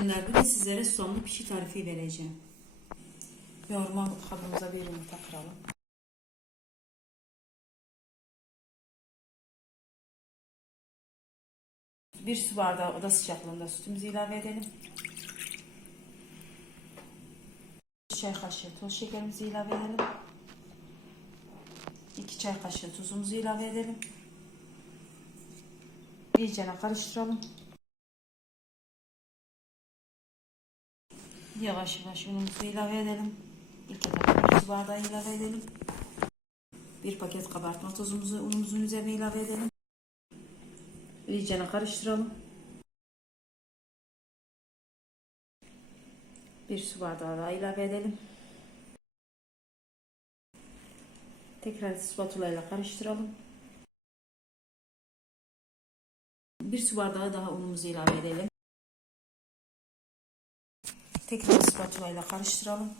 günler bugün sizlere somonlu pişi tarifi vereceğim. Yoğurma kabımıza bir yumurta kıralım. Bir su bardağı oda sıcaklığında sütümüzü ilave edelim. Çay kaşığı toz şekerimizi ilave edelim. 2 çay kaşığı tuzumuzu ilave edelim. İyice karıştıralım. Yavaş yavaş unumuzu ilave edelim. İlk etapta su bardağı ilave edelim. Bir paket kabartma tozumuzu unumuzun üzerine ilave edelim. İyice karıştıralım. Bir su bardağı daha ilave edelim. Tekrar spatula ile karıştıralım. Bir su bardağı daha unumuzu ilave edelim. Tekrar spatula ile karıştıralım.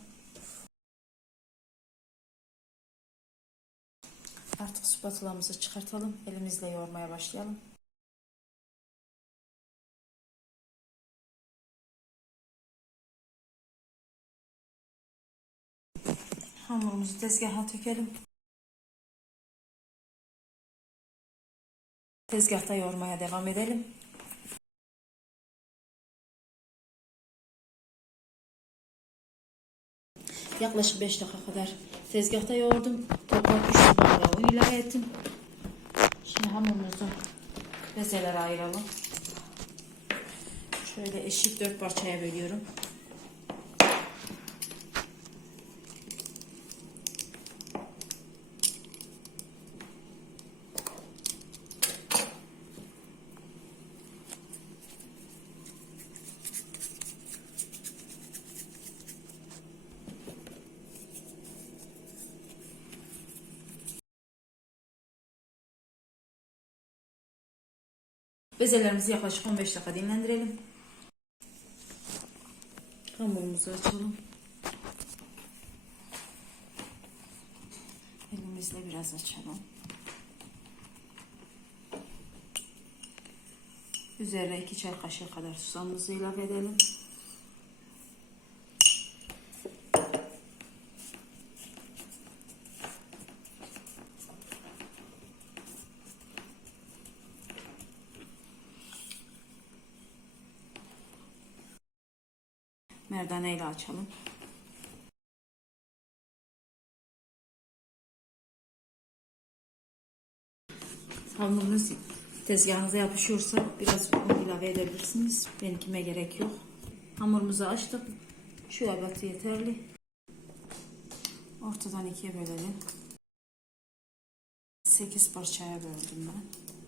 Artık spatulamızı çıkartalım. Elimizle yoğurmaya başlayalım. Hamurumuzu tezgaha tökelim. Tezgahta yoğurmaya devam edelim. Yaklaşık 5 dakika kadar tezgahta yoğurdum. Toplam 3 su bardağı ilave ettim. Şimdi hamurumuzu bezelere ayıralım. Şöyle eşit 4 parçaya bölüyorum. Bezelerimizi yaklaşık 15 dakika dinlendirelim. Hamurumuzu açalım. Elimizle biraz açalım. Üzerine 2 çay kaşığı kadar susamımızı ilave edelim. Merdane ile açalım. Hamurunuz tezgahınıza yapışıyorsa biraz un ilave edebilirsiniz. Benimkime gerek yok. Hamurumuzu açtık. Şu ebatı yeterli. Ortadan ikiye bölelim. 8 parçaya böldüm ben.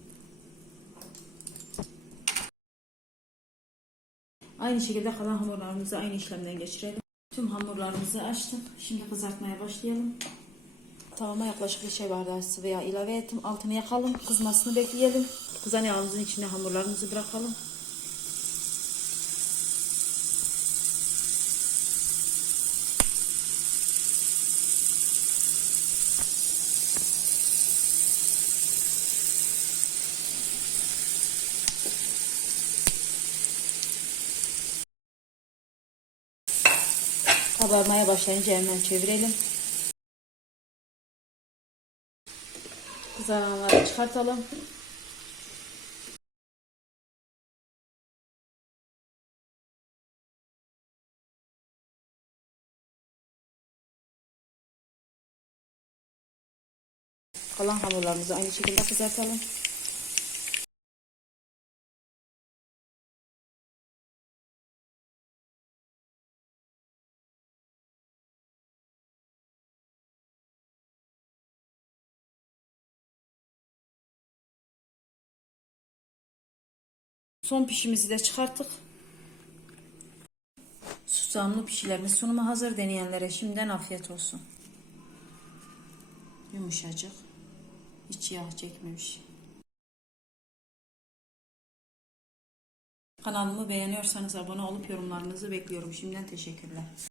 Aynı şekilde kalan hamurlarımızı aynı işlemden geçirelim. Tüm hamurlarımızı açtık. Şimdi kızartmaya başlayalım. Tavama yaklaşık bir çay bardağı sıvı yağ ilave ettim. Altını yakalım. Kızmasını bekleyelim. Kızan yağımızın içine hamurlarımızı bırakalım. Kabarmaya başlayınca hemen çevirelim. Kızananları çıkartalım. Kalan hamurlarımızı aynı şekilde kızartalım. Son pişimizi de çıkarttık. Susamlı pişilerimiz sunuma hazır. Deneyenlere şimdiden afiyet olsun. Yumuşacık. Hiç yağ çekmemiş. Kanalımı beğeniyorsanız abone olup yorumlarınızı bekliyorum. Şimdiden teşekkürler.